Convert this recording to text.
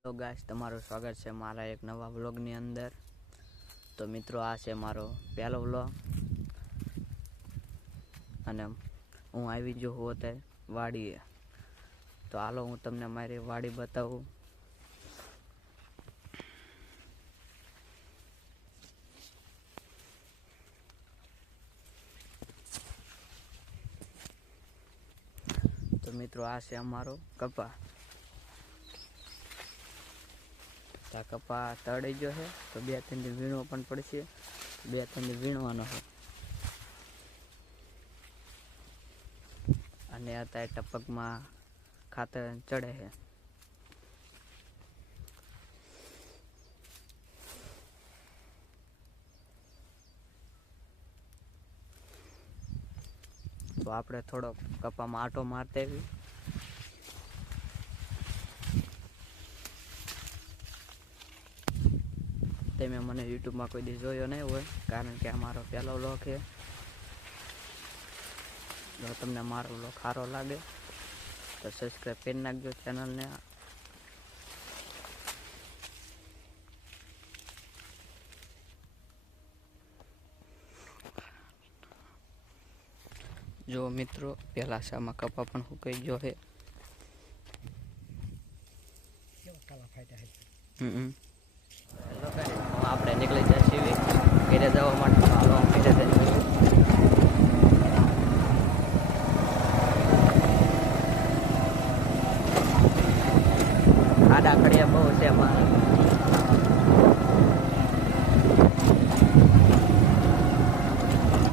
Hello guys, તમારું સ્વાગત છે મારા એક નવા વ્લોગની અંદર. તો મિત્રો, આ છે મારો પહેલો વ્લોગ અને હું આવી ગયો હું અત્યારે વાડીએ. તો હાલો હું તમને મારી વાડી બતાવું. તો મિત્રો, આ છે અમારો કપા. આ કપા તળી ગયો છે, તો 2-3 દી વીણવો પણ પડશે. 2-3 દી વીણવાનો છે અને અત્યારે ટપકમાં ખાતર ચડે છે. તો આપણે થોડોક કપામાં આંટો મારતા આવી. તમે મને યુટ્યુબમાં કોઈ દી જોયો નહીં હોય, કારણ કે આ મારો પહેલો વ્લોગ છે. જો તમને મારો વ્લોગ સારો લાગે તો સબસ્ક્રાઈબ કરી નાખજો ચેનલને. જો મિત્રો, પેલા સામાં કપા પણ સુકાઈ ગયો છે. આપણે નીકળી જાય છીએ ઘરે જવા માટે. આડા કડિયા બહુ છે એમાં.